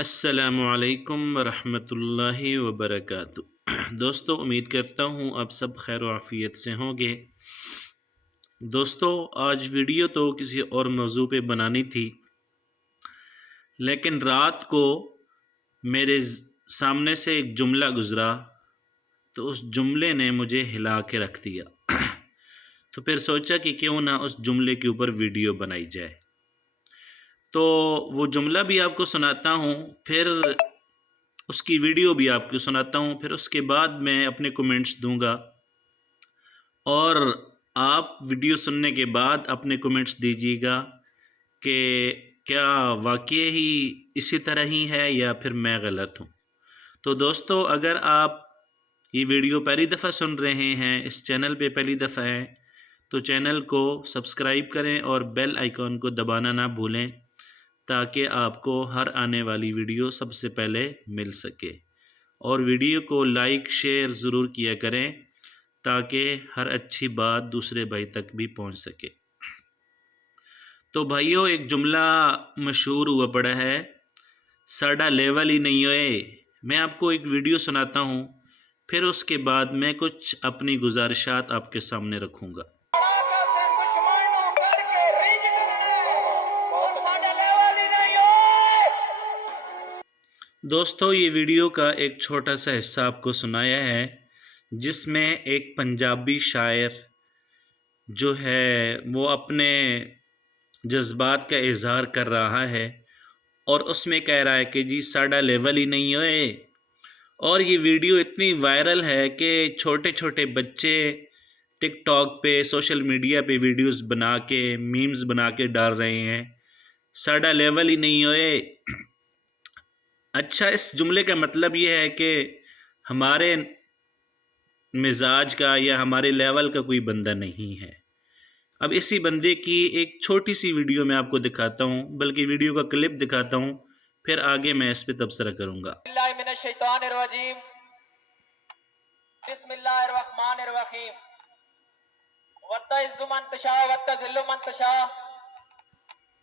السلام علیکم ورحمۃ اللہ وبرکاتہ۔ دوستو، امید کرتا ہوں آپ سب خیر و عافیت سے ہوں گے۔ دوستو، آج ویڈیو تو کسی اور موضوع پہ بنانی تھی، لیکن رات کو میرے سامنے سے ایک جملہ گزرا تو اس جملے نے مجھے ہلا کے رکھ دیا۔ تو پھر سوچا کہ کیوں نہ اس جملے کے اوپر ویڈیو بنائی جائے۔ تو وہ جملہ بھی آپ کو سناتا ہوں، پھر اس کی ویڈیو بھی آپ کو سناتا ہوں، پھر اس کے بعد میں اپنے کومنٹس دوں گا، اور آپ ویڈیو سننے کے بعد اپنے کومنٹس دیجیے گا کہ کیا واقعی ہی اسی طرح ہی ہے یا پھر میں غلط ہوں۔ تو دوستو، اگر آپ یہ ویڈیو پہلی دفعہ سن رہے ہیں، اس چینل پہ پہلی دفعہ ہیں، تو چینل کو سبسکرائب کریں اور بیل آئیکن کو دبانا نہ بھولیں، تاکہ آپ کو ہر آنے والی ویڈیو سب سے پہلے مل سکے، اور ویڈیو کو لائک شیئر ضرور کیا کریں تاکہ ہر اچھی بات دوسرے بھائی تک بھی پہنچ سکے۔ تو بھائیو، ایک جملہ مشہور ہوا پڑا ہے، ساڈا لیول ہی نہیں ہوئے۔ میں آپ کو ایک ویڈیو سناتا ہوں، پھر اس کے بعد میں کچھ اپنی گزارشات آپ کے سامنے رکھوں گا۔ دوستو، یہ ویڈیو کا ایک چھوٹا سا حصہ آپ کو سنایا ہے، جس میں ایک پنجابی شاعر جو ہے وہ اپنے جذبات کا اظہار کر رہا ہے، اور اس میں کہہ رہا ہے کہ جی ساڈا لیول ہی نہیں ہوئے۔ اور یہ ویڈیو اتنی وائرل ہے کہ چھوٹے چھوٹے بچے ٹک ٹاک پہ، سوشل میڈیا پہ ویڈیوز بنا کے، میمز بنا کے ڈال رہے ہیں، ساڈا لیول ہی نہیں ہوئے۔ اچھا، اس جملے کا مطلب یہ ہے کہ ہمارے مزاج کا یا ہمارے لیول کا کوئی بندہ نہیں ہے۔ اب اسی بندے کی ایک چھوٹی سی ویڈیو میں آپ کو دکھاتا ہوں، بلکہ ویڈیو کا کلپ دکھاتا ہوں، پھر آگے میں اس پہ تبصرہ کروں گا۔ اللہ من الشیطان الرجیم، بسم اللہ الرحمن الرحیم، وَتَعِزُّ مَن تَشَاءُ وَتَذِلُّ مَن تَشَاءُ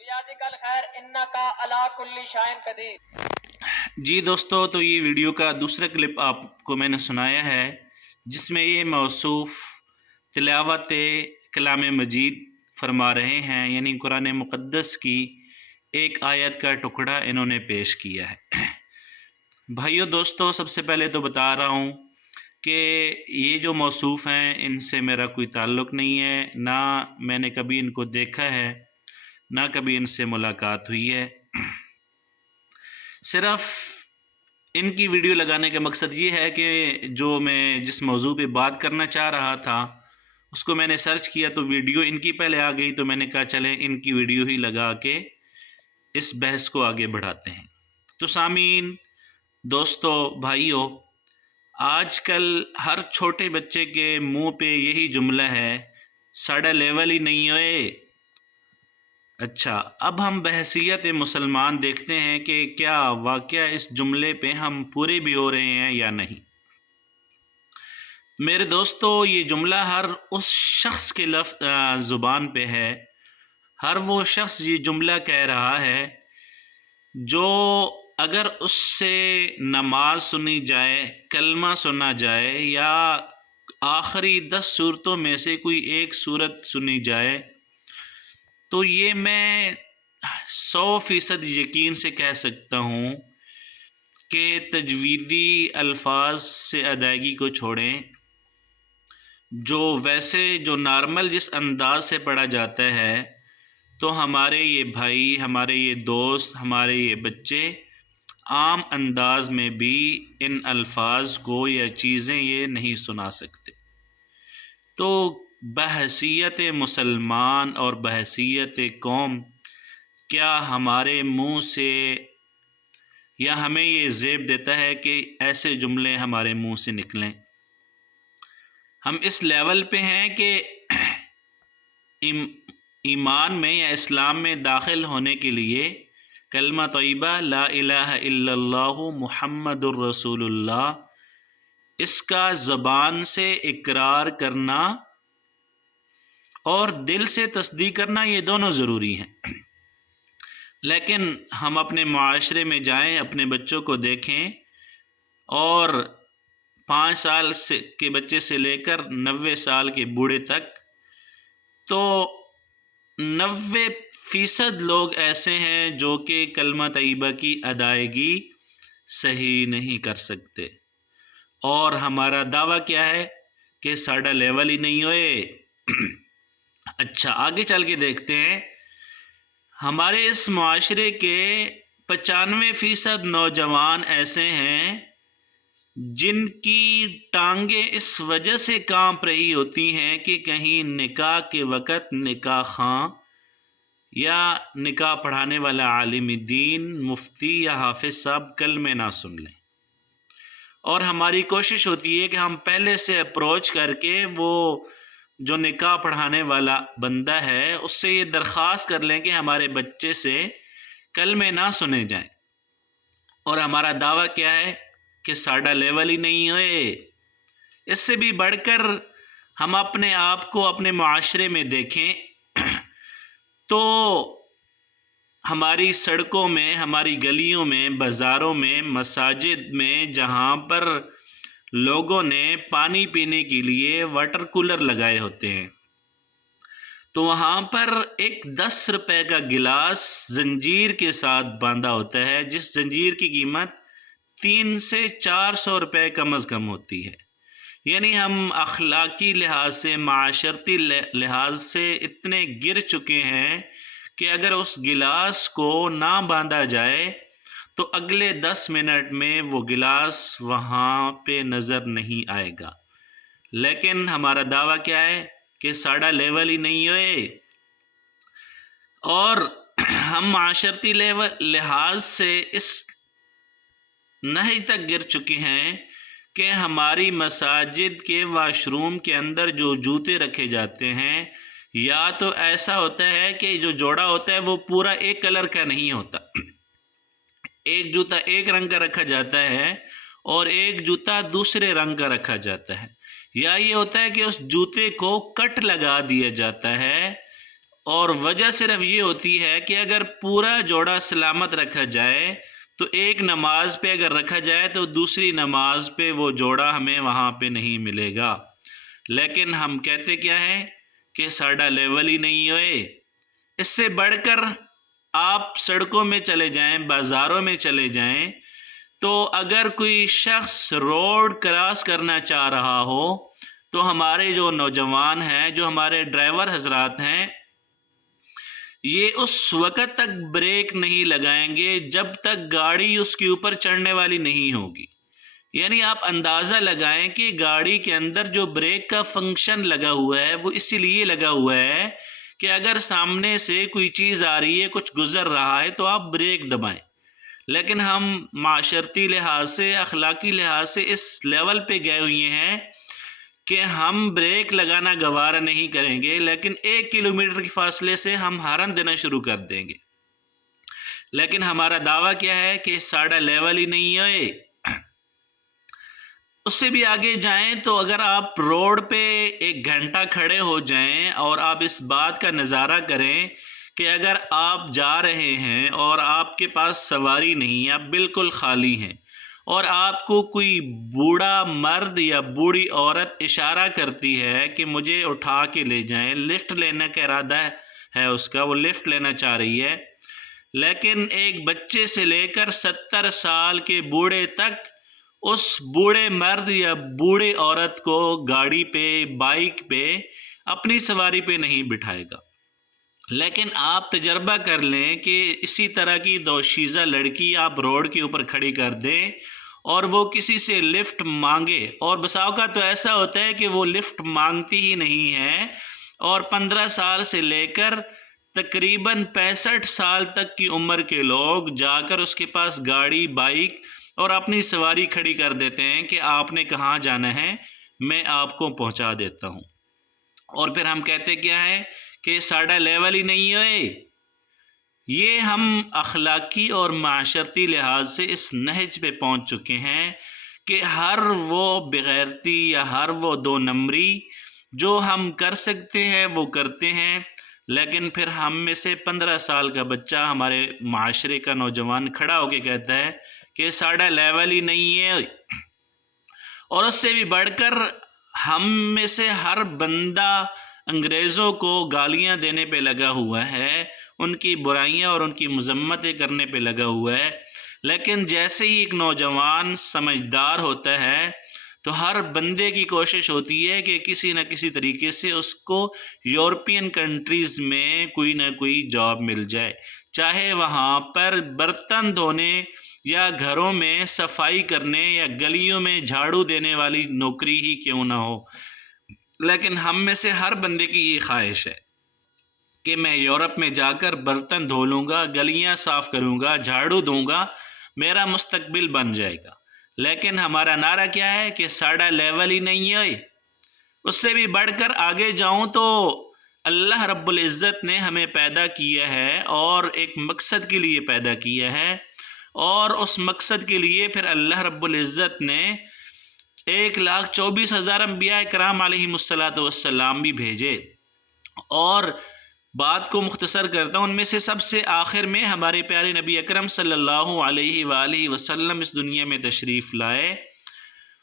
بِیَدِکَ الْخَیرُ اِنَّکَ عَلیٰ کُلِّ شَیْءٍ قدیر۔ جی دوستو، تو یہ ویڈیو کا دوسرا کلپ آپ کو میں نے سنایا ہے، جس میں یہ موصوف تلاوت کلام مجید فرما رہے ہیں، یعنی قرآن مقدس کی ایک آیت کا ٹکڑا انہوں نے پیش کیا ہے۔ بھائیو دوستو، سب سے پہلے تو بتا رہا ہوں کہ یہ جو موصوف ہیں، ان سے میرا کوئی تعلق نہیں ہے، نہ میں نے کبھی ان کو دیکھا ہے، نہ کبھی ان سے ملاقات ہوئی ہے۔ صرف ان کی ویڈیو لگانے کا مقصد یہ ہے کہ جو میں جس موضوع پہ بات کرنا چاہ رہا تھا اس کو میں نے سرچ کیا تو ویڈیو ان کی پہلے آ گئی، تو میں نے کہا چلیں ان کی ویڈیو ہی لگا کے اس بحث کو آگے بڑھاتے ہیں۔ تو سامعین، دوستو، بھائیو، آج کل ہر چھوٹے بچے کے منہ پہ یہی جملہ ہے، ساڈا لیول ہی نہیں ہوئے۔ اچھا، اب ہم بحیثیت مسلمان دیکھتے ہیں کہ کیا واقعہ اس جملے پہ ہم پورے بھی ہو رہے ہیں یا نہیں۔ میرے دوستو، یہ جملہ ہر اس شخص کے زبان پہ ہے، ہر وہ شخص یہ جملہ کہہ رہا ہے جو اگر اس سے نماز سنی جائے، کلمہ سنا جائے، یا آخری 10 صورتوں میں سے کوئی ایک صورت سنی جائے، تو یہ میں 100% یقین سے کہہ سکتا ہوں کہ تجویدی الفاظ سے ادائیگی کو چھوڑیں، جو ویسے جو نارمل جس انداز سے پڑھا جاتا ہے، تو ہمارے یہ بھائی، ہمارے یہ دوست، ہمارے یہ بچے عام انداز میں بھی ان الفاظ کو یا چیزیں یہ نہیں سنا سکتے۔ تو بحیثیت مسلمان اور بحیثیت قوم، کیا ہمارے منہ سے یا ہمیں یہ زیب دیتا ہے کہ ایسے جملے ہمارے منہ سے نکلیں؟ ہم اس لیول پہ ہیں کہ ایمان میں یا اسلام میں داخل ہونے کے لیے کلمہ طیبہ لا الہ الا اللہ محمد الرسول اللہ، اس کا زبان سے اقرار کرنا اور دل سے تصدیق کرنا، یہ دونوں ضروری ہیں۔ لیکن ہم اپنے معاشرے میں جائیں، اپنے بچوں کو دیکھیں، اور 5 سال کے بچے سے لے کر 90 سال کے بوڑھے تک، تو 90% لوگ ایسے ہیں جو کہ کلمہ طیبہ کی ادائیگی صحیح نہیں کر سکتے، اور ہمارا دعویٰ کیا ہے کہ ساڈا لیول ہی نہیں ہوئے۔ اچھا، آگے چل کے دیکھتے ہیں، ہمارے اس معاشرے کے 95% نوجوان ایسے ہیں جن کی ٹانگیں اس وجہ سے کانپ رہی ہوتی ہیں کہ کہیں نکاح کے وقت نکاح خواں یا نکاح پڑھانے والا عالم دین، مفتی یا حافظ صاحب کلمے نہ سن لیں، اور ہماری کوشش ہوتی ہے کہ ہم پہلے سے اپروچ کر کے وہ جو نکاح پڑھانے والا بندہ ہے اس سے یہ درخواست کر لیں کہ ہمارے بچے سے کلمے نہ سنے جائیں، اور ہمارا دعویٰ کیا ہے کہ ساڈا لیول ہی نہیں ہوئے۔ اس سے بھی بڑھ کر ہم اپنے آپ کو اپنے معاشرے میں دیکھیں تو ہماری سڑکوں میں، ہماری گلیوں میں، بازاروں میں، مساجد میں، جہاں پر لوگوں نے پانی پینے کے لیے واٹر کولر لگائے ہوتے ہیں، تو وہاں پر ایک 10 روپے کا گلاس زنجیر کے ساتھ باندھا ہوتا ہے، جس زنجیر کی قیمت 300 سے 400 روپے کم از کم ہوتی ہے۔ یعنی ہم اخلاقی لحاظ سے، معاشرتی لحاظ سے اتنے گر چکے ہیں کہ اگر اس گلاس کو نہ باندھا جائے تو اگلے 10 منٹ میں وہ گلاس وہاں پہ نظر نہیں آئے گا۔ لیکن ہمارا دعویٰ کیا ہے کہ ساڈا لیول ہی نہیں ہوئے، اور ہم معاشرتی لحاظ سے اس نہج تک گر چکے ہیں کہ ہماری مساجد کے واش روم کے اندر جو جوتے رکھے جاتے ہیں، یا تو ایسا ہوتا ہے کہ جو جوڑا ہوتا ہے وہ پورا ایک کلر کا نہیں ہوتا، ایک جوتا ایک رنگ کا رکھا جاتا ہے اور ایک جوتا دوسرے رنگ کا رکھا جاتا ہے، یا یہ ہوتا ہے کہ اس جوتے کو کٹ لگا دیا جاتا ہے، اور وجہ صرف یہ ہوتی ہے کہ اگر پورا جوڑا سلامت رکھا جائے تو ایک نماز پہ اگر رکھا جائے تو دوسری نماز پہ وہ جوڑا ہمیں وہاں پہ نہیں ملے گا۔ لیکن ہم کہتے کیا ہے کہ ساڈا لیول ہی نہیں ہوئے۔ اس سے بڑھ کر آپ سڑکوں میں چلے جائیں، بازاروں میں چلے جائیں، تو اگر کوئی شخص روڈ کراس کرنا چاہ رہا ہو تو ہمارے جو نوجوان ہیں، جو ہمارے ڈرائیور حضرات ہیں، یہ اس وقت تک بریک نہیں لگائیں گے جب تک گاڑی اس کے اوپر چڑھنے والی نہیں ہوگی۔ یعنی آپ اندازہ لگائیں کہ گاڑی کے اندر جو بریک کا فنکشن لگا ہوا ہے وہ اسی لیے لگا ہوا ہے کہ اگر سامنے سے کوئی چیز آ رہی ہے، کچھ گزر رہا ہے تو آپ بریک دبائیں۔ لیکن ہم معاشرتی لحاظ سے، اخلاقی لحاظ سے اس لیول پہ گئے ہوئے ہیں کہ ہم بریک لگانا گوارا نہیں کریں گے، لیکن 1 کلومیٹر کے فاصلے سے ہم ہارن دینا شروع کر دیں گے۔ لیکن ہمارا دعویٰ کیا ہے کہ ساڈا لیول ہی نہیں ہوئے۔ اس سے بھی آگے جائیں تو اگر آپ روڈ پہ 1 گھنٹہ کھڑے ہو جائیں اور آپ اس بات کا نظارہ کریں کہ اگر آپ جا رہے ہیں اور آپ کے پاس سواری نہیں، آپ بالکل خالی ہیں، اور آپ کو کوئی بوڑھا مرد یا بوڑھی عورت اشارہ کرتی ہے کہ مجھے اٹھا کے لے جائیں، لفٹ لینے کا ارادہ ہے اس کا، وہ لفٹ لینا چاہ رہی ہے، لیکن ایک بچے سے لے کر 70 سال کے بوڑھے تک اس بوڑھے مرد یا بوڑھی عورت کو گاڑی پہ، بائک پہ، اپنی سواری پہ نہیں بٹھائے گا۔ لیکن آپ تجربہ کر لیں کہ اسی طرح کی دوشیزہ لڑکی آپ روڈ کے اوپر کھڑی کر دیں اور وہ کسی سے لفٹ مانگے، اور بسا اوقات تو ایسا ہوتا ہے کہ وہ لفٹ مانگتی ہی نہیں ہے، اور 15 سال سے لے کر تقریباً 65 سال تک کی عمر کے لوگ جا کر اس کے پاس گاڑی، بائک اور اپنی سواری کھڑی کر دیتے ہیں کہ آپ نے کہاں جانا ہے، میں آپ کو پہنچا دیتا ہوں۔ اور پھر ہم کہتے کیا ہے کہ ساڈا لیول ہی نہیں ہوئے۔ یہ ہم اخلاقی اور معاشرتی لحاظ سے اس نہج پہ پہنچ چکے ہیں کہ ہر وہ بغیرتی یا ہر وہ 2 نمبری جو ہم کر سکتے ہیں وہ کرتے ہیں، لیکن پھر ہم میں سے 15 سال کا بچہ ہمارے معاشرے کا نوجوان کھڑا ہو کے کہتا ہے کہ ساڑھا لیول ہی نہیں ہے. اور اس سے بھی بڑھ کر ہم میں سے ہر بندہ انگریزوں کو گالیاں دینے پہ لگا ہوا ہے، ان کی برائیاں اور ان کی مذمتیں کرنے پہ لگا ہوا ہے. لیکن جیسے ہی ایک نوجوان سمجھدار ہوتا ہے تو ہر بندے کی کوشش ہوتی ہے کہ کسی نہ کسی طریقے سے اس کو یورپین کنٹریز میں کوئی نہ کوئی جاب مل جائے، چاہے وہاں پر برتن دھونے یا گھروں میں صفائی کرنے یا گلیوں میں جھاڑو دینے والی نوکری ہی کیوں نہ ہو. لیکن ہم میں سے ہر بندے کی یہ خواہش ہے کہ میں یورپ میں جا کر برتن دھو لوں گا، گلیاں صاف کروں گا، جھاڑو دوں گا، میرا مستقبل بن جائے گا. لیکن ہمارا نعرہ کیا ہے کہ ساڑھا لیول ہی نہیں ہے. اس سے بھی بڑھ کر آگے جاؤں تو اللہ رب العزت نے ہمیں پیدا کیا ہے اور ایک مقصد کے لیے پیدا کیا ہے، اور اس مقصد کے لیے پھر اللہ رب العزت نے 1,24,000 انبیاء کرام علیہم السلام بھی بھیجے. اور بات کو مختصر کرتا ہوں، ان میں سے سب سے آخر میں ہمارے پیارے نبی اکرم صلی اللہ علیہ وآلہ وسلم اس دنیا میں تشریف لائے.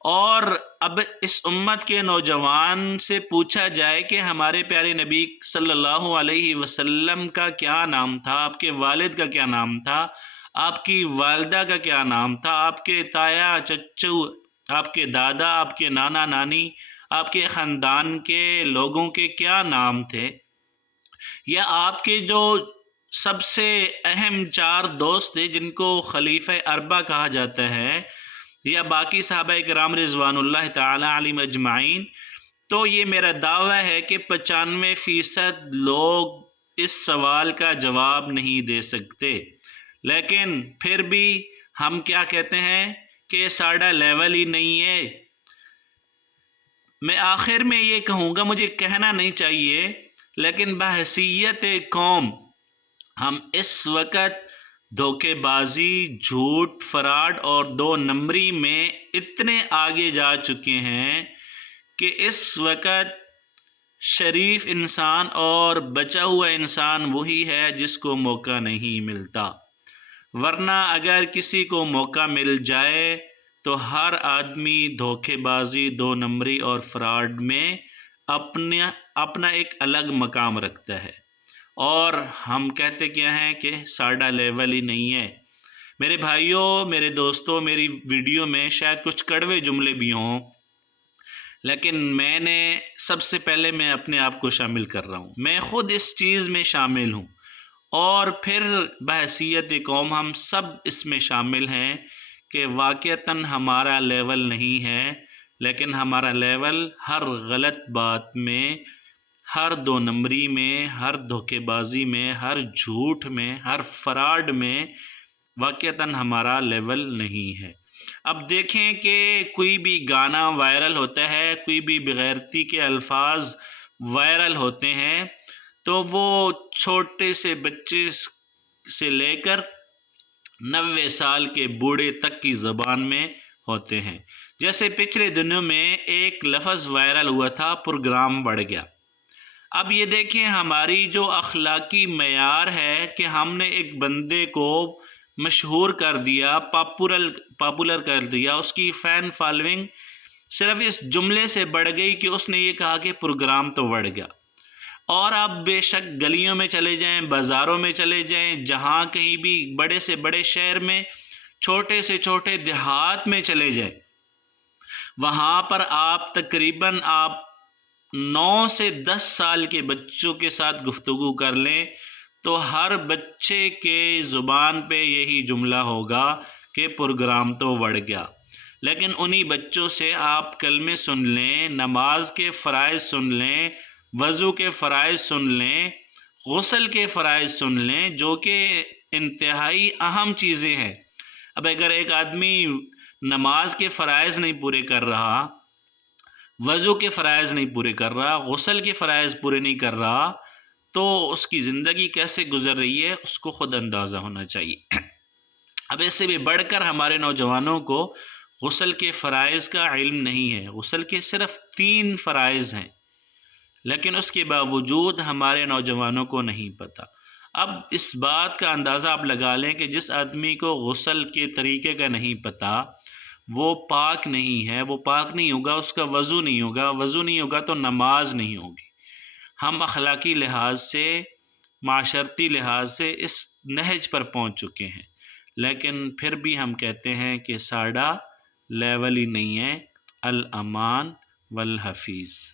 اور اب اس امت کے نوجوان سے پوچھا جائے کہ ہمارے پیارے نبی صلی اللہ علیہ وسلم کا کیا نام تھا، آپ کے والد کا کیا نام تھا، آپ کی والدہ کا کیا نام تھا، آپ کے تایا چچو، آپ کے دادا، آپ کے نانا نانی، آپ کے خاندان کے لوگوں کے کیا نام تھے، یا آپ کے جو سب سے اہم 4 دوست تھے جن کو خلیفہ اربع کہا جاتا ہے، یا باقی صحابہ کرام رضوان اللہ تعالی علیہم اجمعین. تو یہ میرا دعویٰ ہے کہ 95% لوگ اس سوال کا جواب نہیں دے سکتے. لیکن پھر بھی ہم کیا کہتے ہیں کہ ساڑھا لیول ہی نہیں ہے. میں آخر میں یہ کہوں گا، مجھے کہنا نہیں چاہیے، لیکن بحیثیت قوم ہم اس وقت دھوکے بازی، جھوٹ، فراڈ اور 2 نمبری میں اتنے آگے جا چکے ہیں کہ اس وقت شریف انسان اور بچا ہوا انسان وہی ہے جس کو موقع نہیں ملتا. ورنہ اگر کسی کو موقع مل جائے تو ہر آدمی دھوکے بازی، 2 نمبری اور فراڈ میں اپنا ایک الگ مقام رکھتا ہے. اور ہم کہتے کیا ہیں کہ ساڑھا لیول ہی نہیں ہے. میرے بھائیوں، میرے دوستوں، میری ویڈیو میں شاید کچھ کڑوے جملے بھی ہوں، لیکن میں نے سب سے پہلے میں اپنے آپ کو شامل کر رہا ہوں، میں خود اس چیز میں شامل ہوں، اور پھر بحیثیت قوم ہم سب اس میں شامل ہیں کہ واقعتاً ہمارا لیول نہیں ہے، لیکن ہمارا لیول ہر غلط بات میں، ہر 2 نمبری میں، ہر دھوکے بازی میں، ہر جھوٹ میں، ہر فراڈ میں واقعتاً ہمارا لیول نہیں ہے. اب دیکھیں کہ کوئی بھی گانا وائرل ہوتا ہے، کوئی بھی بغیرتی کے الفاظ وائرل ہوتے ہیں، تو وہ چھوٹے سے بچے سے لے کر 90 سال کے بوڑھے تک کی زبان میں ہوتے ہیں. جیسے پچھلے دنوں میں ایک لفظ وائرل ہوا تھا، پروگرام بڑھ گیا. اب یہ دیکھیں ہماری جو اخلاقی معیار ہے کہ ہم نے ایک بندے کو مشہور کر دیا، پاپولر کر دیا، اس کی فین فالوئنگ صرف اس جملے سے بڑھ گئی کہ اس نے یہ کہا کہ پروگرام تو بڑھ گیا. اور آپ بے شک گلیوں میں چلے جائیں، بازاروں میں چلے جائیں، جہاں کہیں بھی بڑے سے بڑے شہر میں، چھوٹے سے چھوٹے دیہات میں چلے جائیں، وہاں پر آپ تقریباً 9 سے 10 سال کے بچوں کے ساتھ گفتگو کر لیں تو ہر بچے کے زبان پہ یہی جملہ ہوگا کہ پروگرام تو بڑھ گیا. لیکن انہی بچوں سے آپ کلمے سن لیں، نماز کے فرائض سن لیں، وضو کے فرائض سن لیں، غسل کے فرائض سن لیں، جو کہ انتہائی اہم چیزیں ہیں. اب اگر ایک آدمی نماز کے فرائض نہیں پورے کر رہا، وضو کے فرائض نہیں پورے کر رہا، غسل کے فرائض پورے نہیں کر رہا، تو اس کی زندگی کیسے گزر رہی ہے اس کو خود اندازہ ہونا چاہیے. اب اس سے بھی بڑھ کر ہمارے نوجوانوں کو غسل کے فرائض کا علم نہیں ہے. غسل کے صرف 3 فرائض ہیں، لیکن اس کے باوجود ہمارے نوجوانوں کو نہیں پتہ۔ اب اس بات کا اندازہ آپ لگا لیں کہ جس آدمی کو غسل کے طریقے کا نہیں پتہ، وہ پاک نہیں ہے، وہ پاک نہیں ہوگا، اس کا وضو نہیں ہوگا، وضو نہیں ہوگا تو نماز نہیں ہوگی۔ ہم اخلاقی لحاظ سے، معاشرتی لحاظ سے اس نہج پر پہنچ چکے ہیں، لیکن پھر بھی ہم کہتے ہیں کہ ساڈا لیول ہی نہیں ہے۔ الامان والحفیظ۔